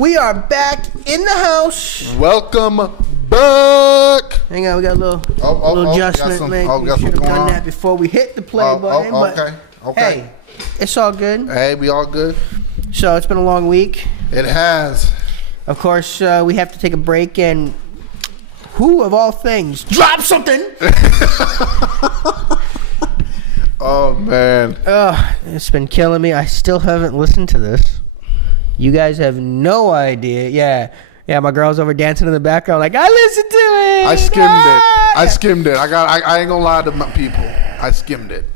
We are back in the house. Welcome back. Hang on, we got a little adjustment. We should have done that before we hit the play button. Okay. Hey, it's all good. Hey, we all good. So it's been a long week. It has. Of course, we have to take a break, and who of all things drop something? Oh man. It's been killing me. I still haven't listened to this. You guys have no idea. Yeah, my girl's over dancing in the background like, I listened to it. I skimmed it. I ain't gonna lie to my people. I skimmed it.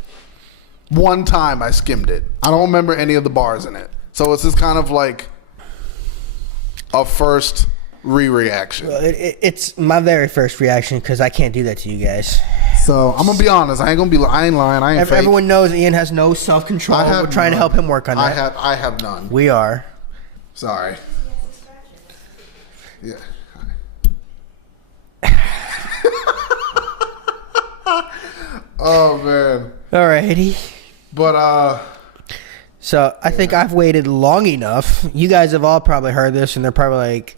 One time I skimmed it. I don't remember any of the bars in it. So it's just kind of like a first reaction. It's my very first reaction because I can't do that to you guys. So I'm gonna be honest. I ain't lying. I ain't fake. Everyone knows Ian has no self-control. We're trying to help him work on that. I have none. We are. Sorry. Yeah. Oh man. Alrighty. But so I think I've waited long enough. You guys have all probably heard this, and they're probably like,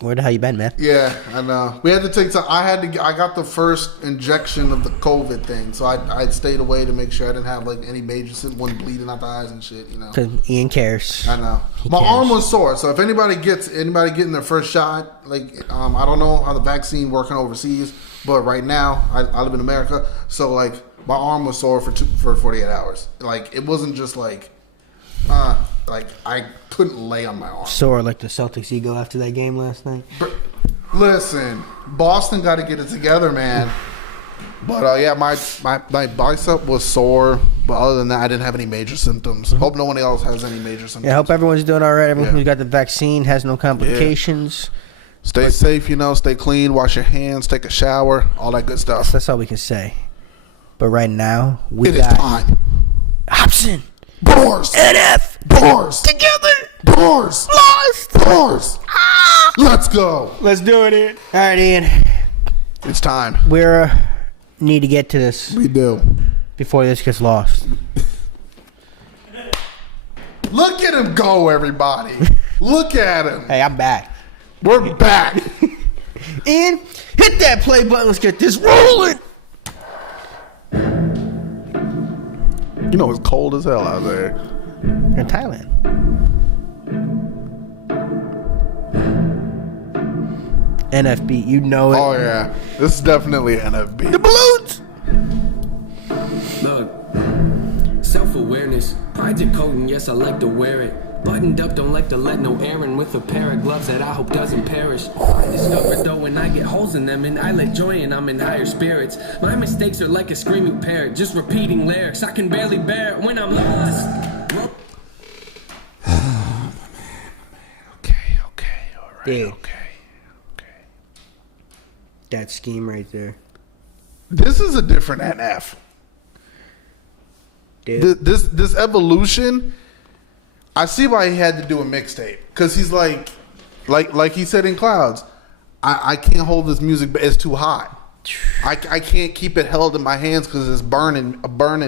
"Where the hell you been, man?" Yeah, I know. We had to take some. I got the first injection of the COVID thing, so I stayed away to make sure I didn't have like any major symptoms, bleeding out the eyes and shit. You know, because Ian cares. I know. My arm was sore, so if anybody getting their first shot, like I don't know how the vaccine working overseas, but right now I live in America, so like my arm was sore for 48 hours. Like it wasn't just like I couldn't lay on my arm. Sore like the Celtics ego after that game last night. Listen, Boston got to get it together, man. But yeah, my bicep was sore, but other than that, I didn't have any major symptoms. Hope no one else has any major symptoms. Yeah, I hope everyone's doing all right. Everyone who got the vaccine has no complications. Yeah. Stay safe, stay clean, wash your hands, take a shower, all that good stuff. That's all we can say. But right now, it is time. Hopsin. Boars. NF. Boars. Together. Boars. Lost. Boars. Ah. Let's go. Let's do it, Ian. All right, Ian. It's time. We need to get to this. We do. Before this gets lost. Look at him go, everybody. Look at him. Hey, I'm back. We're back. Ian, hit that play button. Let's get this rolling. You know it's cold as hell out there. In Thailand. NFB, you know it. Oh yeah, this is definitely NFB. The balloons. Look, self-awareness, pride's a coat, and yes, I like to wear it. Buttoned up, don't like to let no air in with a pair of gloves that I hope doesn't perish. I discovered though when I get holes in them and I let joy in, I'm in higher spirits. My mistakes are like a screaming parrot, just repeating lyrics. I can barely bear it when I'm lost. Okay, all right, Dude. okay. That scheme right there. This is a different NF. Dude. This evolution. I see why he had to do a mixtape, because he's like he said in Clouds, I can't hold this music, but it's too hot. I can't keep it held in my hands because it's burning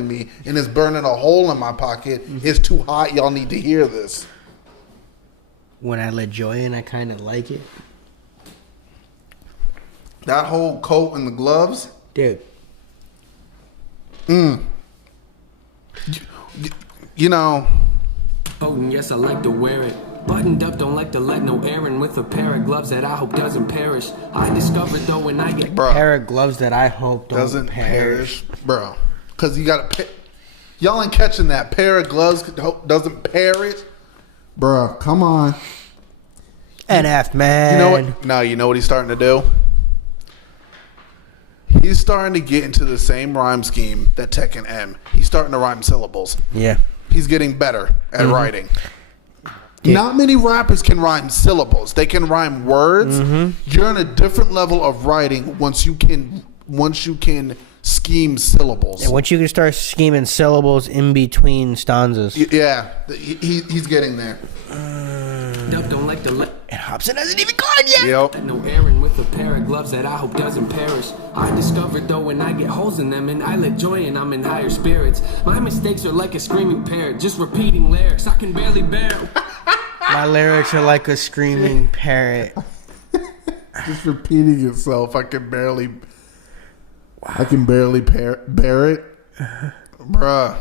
me, and it's burning a hole in my pocket. It's too hot. Y'all need to hear this. When I let joy in, I kind of like it. That whole coat and the gloves, dude. You know. Oh, and yes, I like to wear it. Buttoned up, don't like to let no air in with a pair of gloves that I hope doesn't perish. I discovered though when I get a pair of gloves that I hope doesn't perish. Bro. Because you got to, y'all ain't catching that. Pair of gloves doesn't perish. Bro, come on. NF, man. You know what? No, you know what he's starting to do? He's starting to get into the same rhyme scheme that Tech and M. He's starting to rhyme syllables. Yeah. He's getting better at writing. Yeah. Not many rappers can rhyme syllables. They can rhyme words. You're on a different level of writing once you can scheme syllables. And once you can start scheming syllables in between stanzas. Yeah, he's getting there. Don't like to let. And Hopsin hasn't even gone yet. Yep. No errand with a pair of gloves that I hope doesn't perish. I discovered though when I get holes in them and I let joy in, I'm in higher spirits. My mistakes are like a screaming parrot, just repeating lyrics I can barely bear. My lyrics are like a screaming parrot. Just repeating itself. I can barely bear it. Bruh.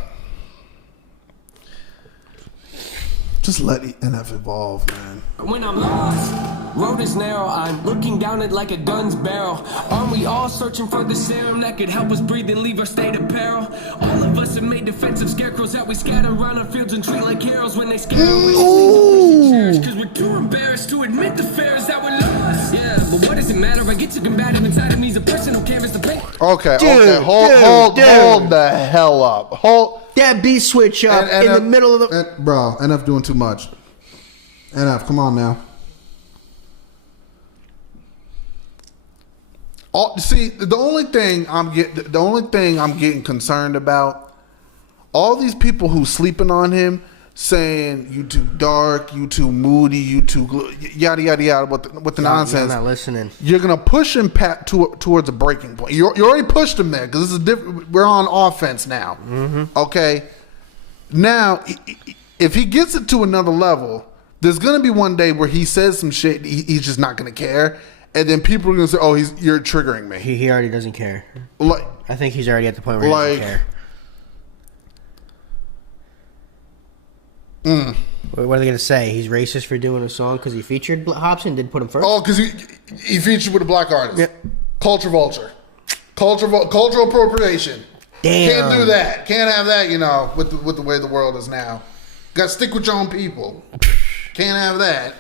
Just let NF evolve, man. When I'm lost, road is narrow, I'm looking down it like a gun's barrel. Aren't we all searching for the serum that could help us breathe and leave our state of peril? All of us have made defensive scarecrows that we scatter around our fields and treat like heroes when they scare away the things that we should cherish. Cause we're too embarrassed to admit the fears that we're lost. Yeah, but what does it matter? I get to combative inside of me's a personal canvas to paint. Okay, Dude, hold the hell up. Hold That beat switch up in the middle of the... bro, NF doing too much. NF, come on now. See, the only thing I'm getting concerned about, all these people who sleeping on him, saying you too dark, you too moody, you too yada yada yada with the nonsense. I'm not listening. You're gonna push him towards a breaking point. You already pushed him there because this is different. We're on offense now. Mm-hmm. Okay. Now, if he gets it to another level, there's gonna be one day where he says some shit. He's just not gonna care, and then people are gonna say, "Oh, you're triggering me." He already doesn't care. Like, I think he's already at the point where he doesn't care. What are they gonna say? He's racist for doing a song because he featured Hopsin? Didn't put him first? Oh, because he featured with a black artist. Yep. Culture vulture. Cultural appropriation. Damn. Can't do that. Can't have that, with the way the world is now. Got to stick with your own people. Can't have that.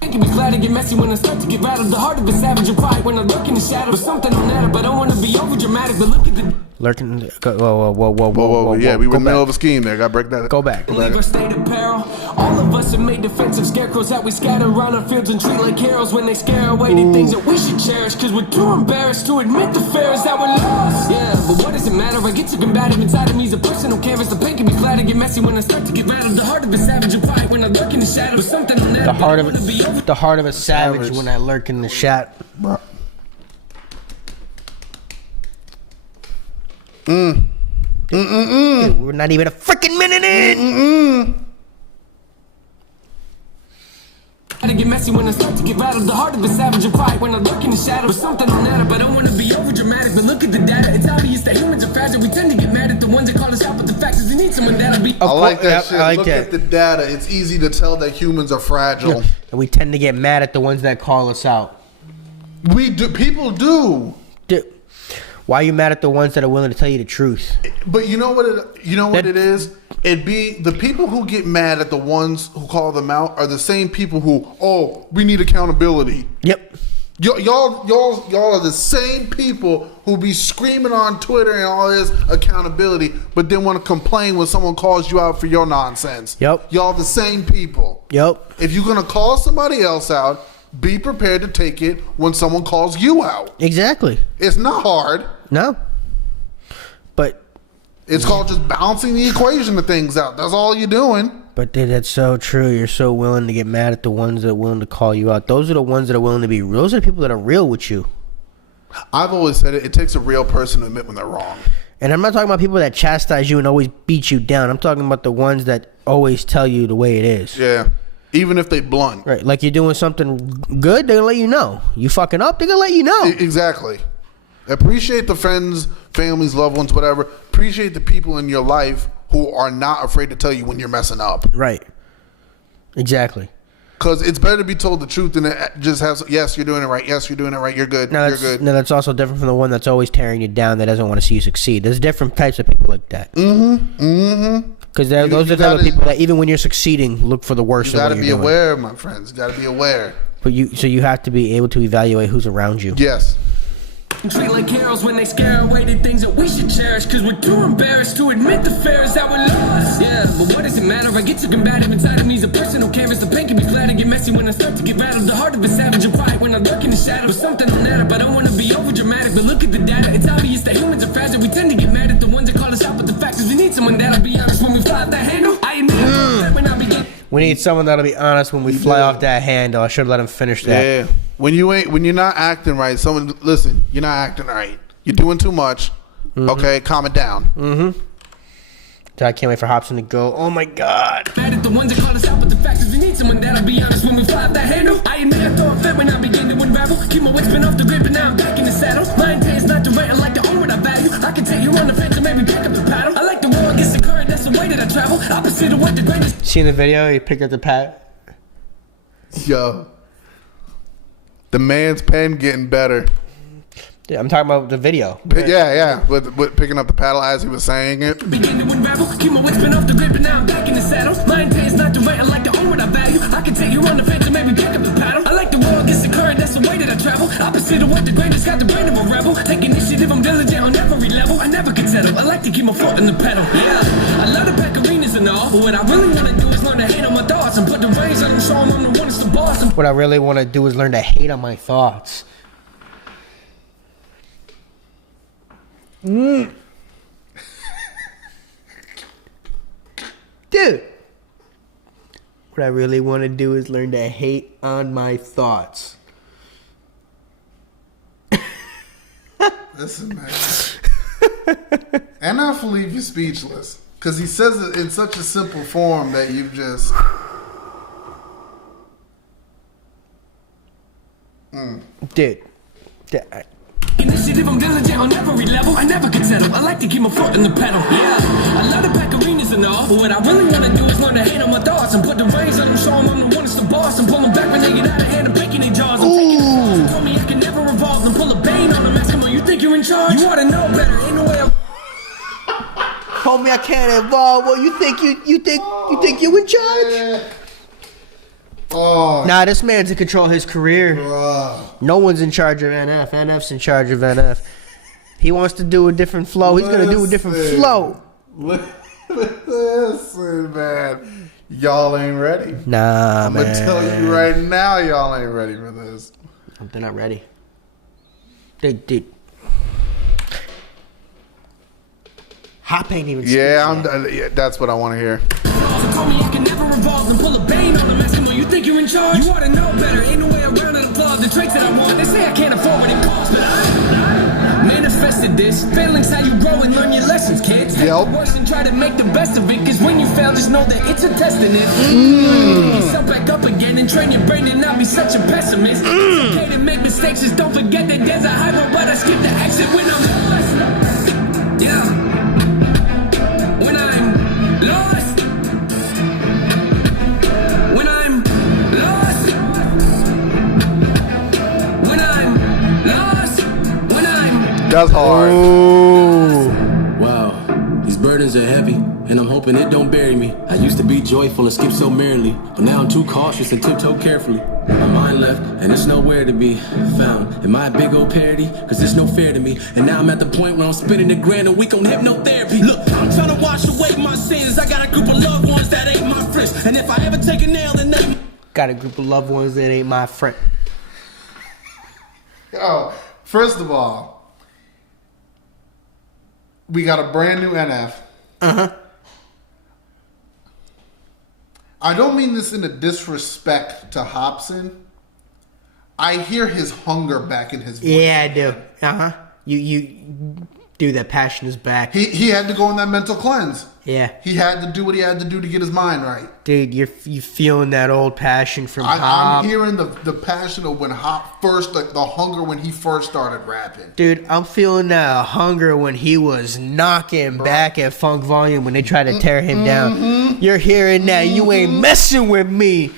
I can be glad to get messy when I start to get rattled. The heart of a savage and pride when I lurk in the shadows. Something on that, but I don't want to be over dramatic. But look at the lurking. Whoa. Yeah, we were in the middle of a scheme there. Got to break that. Go back. Leave our state of peril. All of us have made defensive scarecrows that we scatter around our fields and treat like heroes when they scare away the things that we should cherish. Cause we're too embarrassed to admit the fears that we're lost. Yeah, but what does it matter? I get to combative inside of me's a personal canvas. The pain can be glad to get messy when I start to get rattled. The heart of a savage and pride when I lurk in the shadows. Something on that. The heart of a savage when I lurk in the shot. Dude, we're not even a freaking minute in. To get messy when I start to get rattled. The heart of a savage and pride when I lurk in the shadows. Something on that, but I don't want to be over dramatic. But look at the data. It's obvious that humans are fragile. We tend to get mad at the ones that call us out, but the fact is we need someone that'll be. I like that shit. I like look that. at the data. It's easy to tell that humans are fragile. And we tend to get mad at the ones that call us out. We do. People do. Dude, why are you mad at the ones that are willing to tell you the truth? But you know what it is? It'd be the people who get mad at the ones who call them out are the same people who, we need accountability. Yep. Y'all are the same people who be screaming on Twitter and all this accountability, but then want to complain when someone calls you out for your nonsense. Yep. Y'all the same people. Yep. If you're gonna call somebody else out, be prepared to take it when someone calls you out. Exactly. It's not hard. No. But it's called just balancing the equation of things out. That's all you're doing. But dude, that's so true. You're so willing to get mad at the ones that are willing to call you out. Those are the ones that are willing to be real. Those are the people that are real with you. I've always said it takes a real person to admit when they're wrong. And I'm not talking about people that chastise you and always beat you down. I'm talking about the ones that always tell you the way it is. Yeah. Even if they blunt. Right. Like you're doing something good, they're going to let you know. You fucking up, they're going to let you know. Exactly. Appreciate the friends, families, loved ones, whatever. Appreciate the people in your life who are not afraid to tell you when you're messing up. Right. Exactly. Because it's better to be told the truth than to just have, yes, you're doing it right. Yes, you're doing it right. You're good. You're good. No, that's also different from the one that's always tearing you down that doesn't want to see you succeed. There's different types of people like that. Because those are the type of people that even when you're succeeding, look for the worst. You got to be aware, my friends. You got to be aware. But you have to be able to evaluate who's around you. Yes. Treat like heroes when they scare away the things that we should cherish. Cause we're too embarrassed to admit the fears that we're lost. Yeah, but what does it matter? I get to combative inside of me's a personal canvas. The pain can be flat and get messy when I start to get rattled. The heart of a savage and pride when I lurk in the shadows. Something on that, but I don't want to be over dramatic. But look at the data. It's obvious that humans are fragile. We tend to get mad at the ones that call us out, but the fact is we need someone that'll be honest when we fly off that handle. I admit that when I begin. We need someone that'll be honest when we fly off that handle. I should have let him finish that. Yeah. When you're not acting right, listen, you're not acting right. You're doing too much. Okay, calm it down. Dude, I can't wait for Hopsin to go. Oh my god. Mad at the ones that call us out, but the fact is we need someone that'll be honest when we fly off that handle. I admit I throw a fit when I begin to unravel. Keep my wits been off the grip, but now I'm back in the saddle. My intent is not to rant, I like to own what I value. I can take you on the fence and maybe pick up the paddle. I like the war against the current, that's the way that I travel. Opposite of what the grain is. Seen the video? He picked up the pat. Yo. The man's pen getting better. Yeah, I'm talking about the video. Yeah. With picking up the paddle as he was saying it. Begin to unravel, keep my wits been off the grip, but now I'm back in the saddle. My intent is not to rant, I like to own what I value. I can take you on the fence and maybe pick up the paddle. I like the war against the current, that's the way that I travel. Opposite of what the grain has got the brain of a rebel. Take initiative, I'm diligent on every level. I never can settle, I like to keep my foot in the pedal. Yeah, I love the pack arenas and all, but what I really want to do is learn to hate on my thoughts and put the reins on them, show them I'm the one that's the boss. What I really want to do is learn to hate on my thoughts. Dude. What I really want to do is learn to hate on my thoughts. Listen, man. And I will leave you speechless. Because he says it in such a simple form that you just... Dude. Initiative, I'm diligent on every level. I never can settle. I like to keep my foot in the pedal. Yeah, I love the pack arenas and all, but what I really want to do is learn to hate on my thoughts and put the reins on them, show them I'm the one that's the boss, and pull them back when they get out of hand and breaking their jaws. I'm taking the falls. Told me I can never revolve and pull a bane on them. Ask them, you think you're in charge? You ought to know better. Ain't no way. Told me I can't evolve. Well, you think you in charge? Oh, Nah, this man's in control of his career. bruh. No one's in charge of NF. NF's in charge of NF. He wants to do a different flow. He's gonna do a different flow. Listen, man. Y'all ain't ready. Nah, I'm man. gonna tell you right now, y'all ain't ready for this. They're not ready. Dude. Hop ain't even. Yeah, that's what I want to hear. Told me I can never revolve and pull a bane on them. Asking, you think you're in charge? You ought to know better. Ain't no way around it. Applaud the traits that I want. They say I can't afford what it costs, but I manifested this. Failing's how you grow and learn your lessons, kids. Take the worst and try to make the best of it. Cause when you fail, just know that it's a test in it. Pick yourself back up again and train your brain and not be such a pessimist. It's okay to make mistakes, just don't forget that there's a high road, but I skip the exit when I'm lost. Yeah. When I'm lost. That's hard. Ooh. Wow, these burdens are heavy, and I'm hoping it don't bury me. I used to be joyful and skip so merrily, but now I'm too cautious and tiptoe carefully. My mind left, and it's nowhere to be found. Am I a big old parody? Cause it's no fair to me. And now I'm at the point where I'm spending $1,000 a week on hypnotherapy. Look, I'm trying to wash away my sins. I got a group of loved ones that ain't my friends. And if I ever take a nail, then they... Got a group of loved ones that ain't my friend. Oh, first of all, we got a brand new NF. I don't mean this in a disrespect to Hopsin. I hear his hunger back in his voice. Yeah, I do. Dude, that passion is back. He had to go on that mental cleanse. Yeah. He had to do what he had to do to get his mind right. Dude, you feeling that old passion from Hop. I'm hearing the passion of when Hop first, like the hunger when he first started rapping. Dude, I'm feeling that hunger when he was knocking back at Funk Volume when they tried to tear him down. You're hearing that. You ain't messing with me,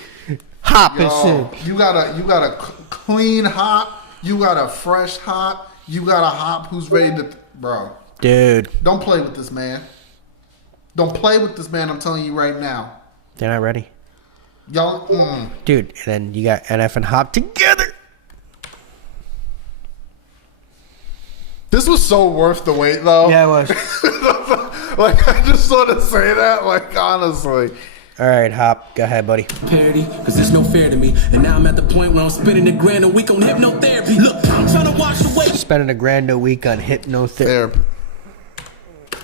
Hopsin. You got a clean Hop. You got a fresh Hop. You got a Hop who's ready to... Bro. Dude. Don't play with this man. Don't play with this man, I'm telling you right now. They're not ready. Y'all... Dude, and then you got NF and Hop together. This was so worth the wait, though. Yeah, it was. Like, I just want to say that, like, honestly. All right, Hop. Go ahead, buddy. Parody, cause it's no fair to me. And now I'm at the point where I'm spending $1,000 a week on hypnotherapy. Look, I'm trying to wash away. Spending $1,000 a week on hypnotherapy. There.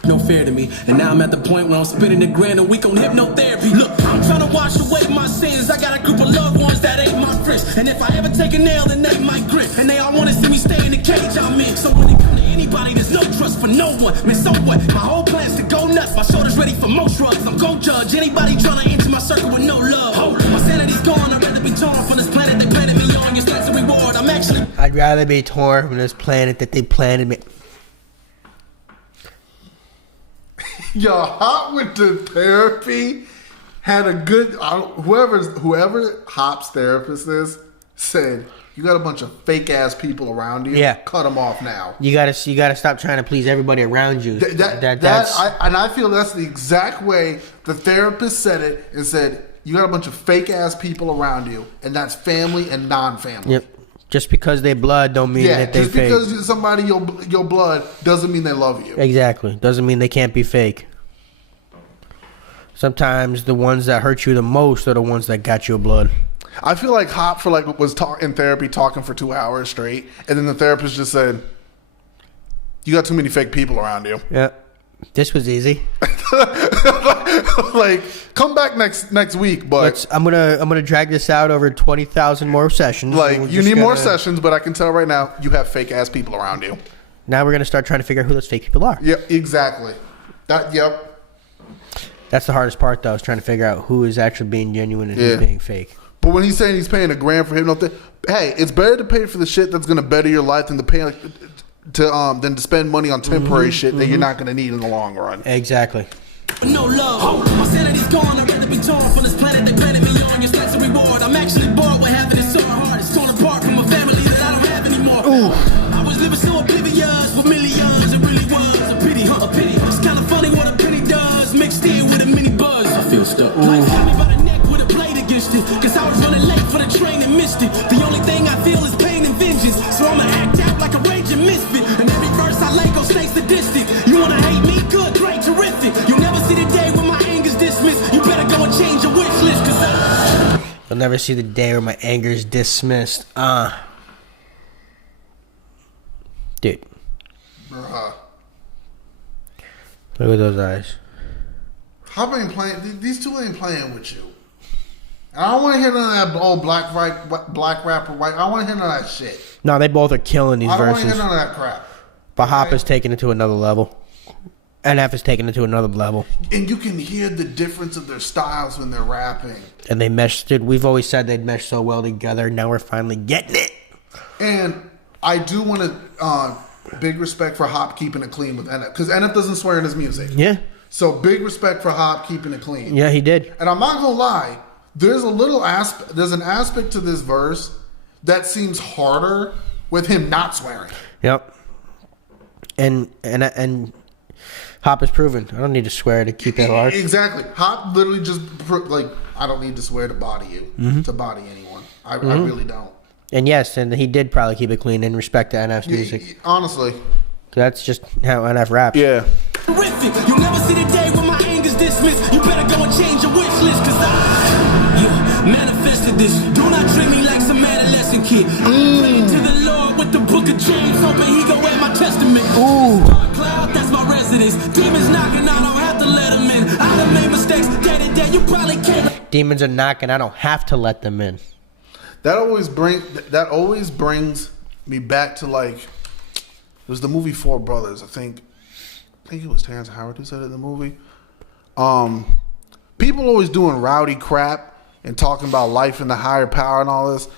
No fair to me. And now I'm at the point where I'm spending $1,000 a week on hypnotherapy. Look, I'm trying to wash away my sins. I got a group of loved ones that ain't my friends. And if I ever take a nail, then they might grit. And they all want to see me stay in the cage I'm in. So when it comes to anybody, there's no trust for for no one. Man, so what? My whole plan's to go nuts. My shoulders ready for most drugs. I'm gon' judge anybody trying to enter my circle with no love. My sanity's gone. I'd rather be torn from this planet they planted me on. Your stats and reward. I'm actually. I'd rather be torn from this planet that they planted me. Yo, Hop went to therapy. Had a good whoever Hop's therapist is said, you got a bunch of fake ass people around you. Yeah, cut them off now. You gotta stop trying to please everybody around you. I feel that's the exact way the therapist said it, and said you got a bunch of fake ass people around you, and that's family and non-family. Yep. Just because they blood don't mean that they fake. Just because somebody your blood doesn't mean they love you. Exactly. Doesn't mean they can't be fake. Sometimes the ones that hurt you the most are the ones that got your blood. I feel like Hop was in therapy talking for 2 hours straight, and then the therapist just said, "You got too many fake people around you." Yeah, this was easy. Like, come back next week, but I'm gonna drag this out over 20,000 more sessions. Like, you need more sessions, but I can tell right now you have fake ass people around you. Now we're gonna start trying to figure out who those fake people are. Yep, exactly. Yep. That's the hardest part, though, is trying to figure out who is actually being genuine and who's being fake. But when he's saying he's paying $1,000 for hypnotherapy, hey, it's better to pay for the shit that's gonna better your life than to pay than to spend money on temporary shit that you're not gonna need in the long run. Exactly. No love. My sanity's gone. I'd rather be torn from this planet they planted me on. Your stats and reward. I'm actually bored with having it so hard. It's torn apart from a family that I don't have anymore. Ooh. I was living so oblivious with millions. It really was a pity, huh? A pity. It's kind of funny what a penny does, mixed in with a mini buzz. I feel stuck. Life got me by the neck with a blade against it. Cause I was running late for the train and missed it. The only thing I feel is pain and vengeance. So I'ma act out like a raging misfit. And every verse I lay goes stay sadistic. You wanna hate me? Good, great, terrific. You never see the day when my anger's dismissed. You better go and change your wish list. Cause You'll never see the day where my anger is dismissed. Dude. Bruh. Look at those eyes. Hop ain't playing. These two ain't playing with you. And I don't want to hear none of that old black rapper white. I don't want to hear none of that shit. No, they both are killing these I don't want verses. to hear none of that crap. But Hop is taking it to another level. NF is taking it to another level. And you can hear the difference of their styles when they're rapping. And they meshed it. We've always said they'd mesh so well together. Now we're finally getting it. And I do want to big respect for Hop keeping it clean with NF, because NF doesn't swear in his music. Yeah. So big respect for Hop keeping it clean. Yeah, he did. And I'm not gonna lie, there's an aspect to this verse that seems harder with him not swearing. Yep. And Hop is proven. I don't need to swear to keep it hard. Exactly. Hop literally just like, I don't need to swear to body you, to body anyone. I really don't. And yes, and he did probably keep it clean in respect to NF's music. Honestly. That's just how NF raps. Yeah. you never see the day when my anger's dismissed. You better go and change your wish list. Cause I manifested this. Do not treat me like some adolescent kid. I'm praying to the Lord with the book of James, hoping he go wear my testament. Ooh. Dark cloud, that's my residence. Demons knocking, I don't have to let them in. I done made mistakes day to day. You probably can't. Demons are knocking. I don't have to let them in. That always brings me back to, like, it was the movie Four Brothers. I think it was Terrence Howard who said it in the movie. People always doing rowdy crap and talking about life and the higher power and all this.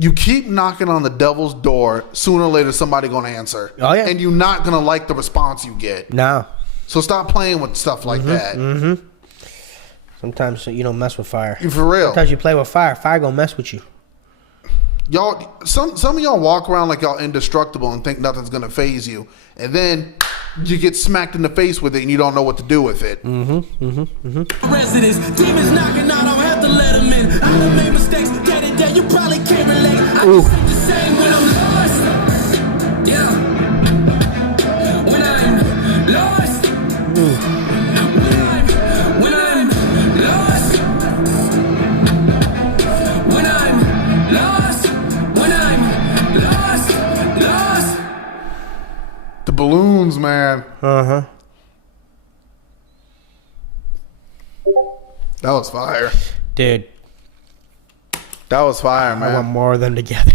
You keep knocking on the devil's door, sooner or later somebody gonna answer. Oh yeah. And you're not gonna like the response you get. No. So stop playing with stuff like that. Mm-hmm. Sometimes you don't mess with fire. For real. Sometimes you play with fire. Fire gonna mess with you. Y'all, some of y'all walk around like y'all indestructible and think nothing's gonna phase you, and then you get smacked in the face with it and you don't know what to do with it. Residents, demons knocking, I don't have to let them in. I done made mistakes day to day. You probably can't relate. I just ain't the same when I'm lost. Yeah. When I'm lost. When I'm lost. When I'm lost. When I'm lost. The balloons, man. Uh-huh. That was fire. Dude, That was fire, I want man. more of them together.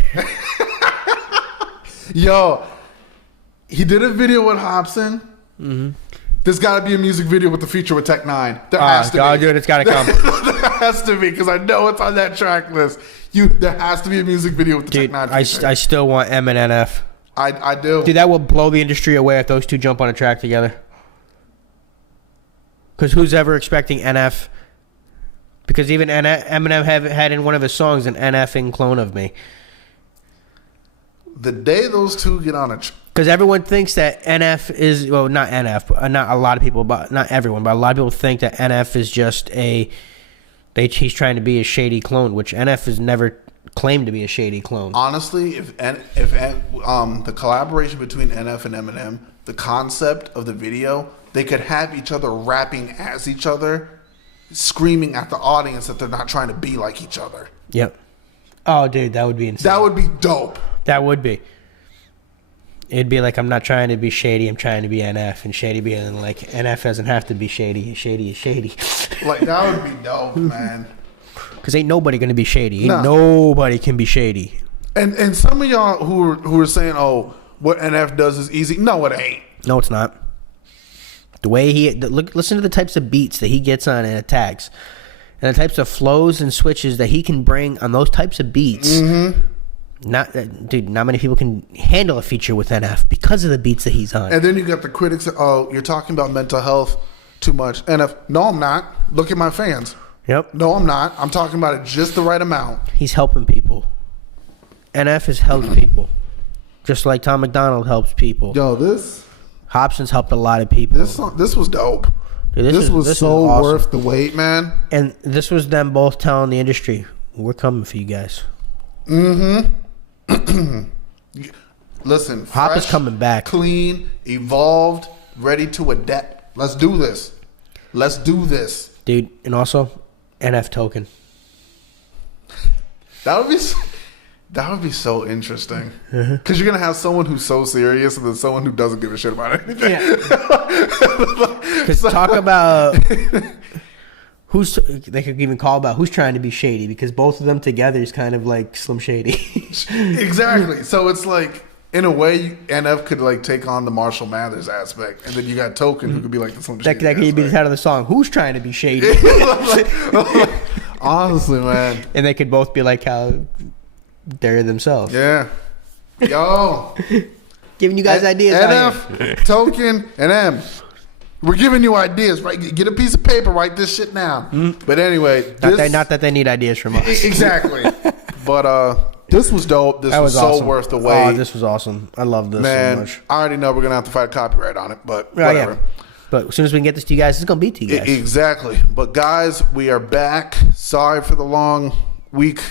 Yo, He did a video with Hopsin. Mm-hmm. There's got to be a music video with the feature with Tech 9. There has to be. Oh, dude, it's got to come. There has to be, because I know it's on that track list. There has to be a music video with the Dude, Tech 9 feature. I still want M and NF. I do. Dude, that will blow the industry away if those two jump on a track together. Because who's ever expecting NF? Because even Eminem had in one of his songs an NF-ing clone of me. The day those two get on a because everyone thinks that NF is, well, not NF, but not a lot of people, but not everyone, but a lot of people think that NF is just he's trying to be a shady clone, which NF has never claimed to be a shady clone. Honestly, if the collaboration between NF and Eminem, the concept of the video, they could have each other rapping as each other, screaming at the audience that they're not trying to be like each other. Yep. Oh, dude, that would be insane. That would be dope. That would be. It'd be like, I'm not trying to be shady, I'm trying to be NF, and shady being like, NF doesn't have to be shady. Shady is shady. Like, that would be dope, man. Because ain't nobody going to be shady. Ain't nobody can be shady. And some of y'all who are saying, oh, what NF does is easy. No, it ain't. No, it's not. The way listen to the types of beats that he gets on and attacks. And the types of flows and switches that he can bring on those types of beats. Mm-hmm. Not many people can handle a feature with NF because of the beats that he's on. And then you got the critics, oh, you're talking about mental health too much. NF, no, I'm not. Look at my fans. Yep. No, I'm not. I'm talking about it just the right amount. He's helping people. NF has helped people. Just like Tom McDonald helps people. Yo, Hopsin's helped a lot of people. This was dope. Dude, this was so awesome. Worth the wait, man. And this was them both telling the industry, we're coming for you guys. Mm-hmm. Listen, Hop is coming back. Clean, evolved, ready to adapt. Let's do this. Dude, and also, NF token. That would be so interesting. Because you're going to have someone who's so serious and then someone who doesn't give a shit about anything. Yeah. Because talk about... they could even call about who's trying to be shady, because both of them together is kind of like Slim Shady. Exactly. So it's like, in a way, NF could like take on the Marshall Mathers aspect, and then you got Token who could be like the Slim Shady. That could be the title of the song. Who's trying to be shady? Honestly, man. And they could both be like how they're themselves. Yeah. Yo. Giving you guys ideas. NF, Token, and M. We're giving you ideas, right? Get a piece of paper, write this shit down. Mm-hmm. But anyway, not that they need ideas from us. Exactly. But this was dope. This was so awesome. Worth the wait. Oh, this was awesome. I love this so much. I already know we're gonna have to fight copyright on it, but whatever. Yeah. But as soon as we can get this to you guys, it's gonna be to you guys. Exactly. But guys, we are back. Sorry for the long week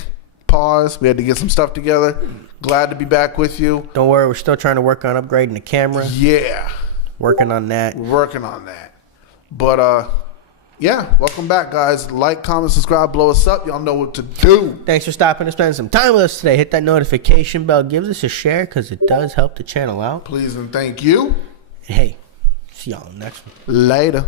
pause. We had to get some stuff together. Glad to be back with you. Don't worry, we're still trying to work on upgrading the camera. Yeah. Working on that. But yeah, welcome back, guys. Like, comment, subscribe, blow us up. Y'all know what to do. Thanks for stopping and spending some time with us today. Hit that notification bell. Give us a share, because it does help the channel out. Please and thank you. And hey, see y'all next one. Later.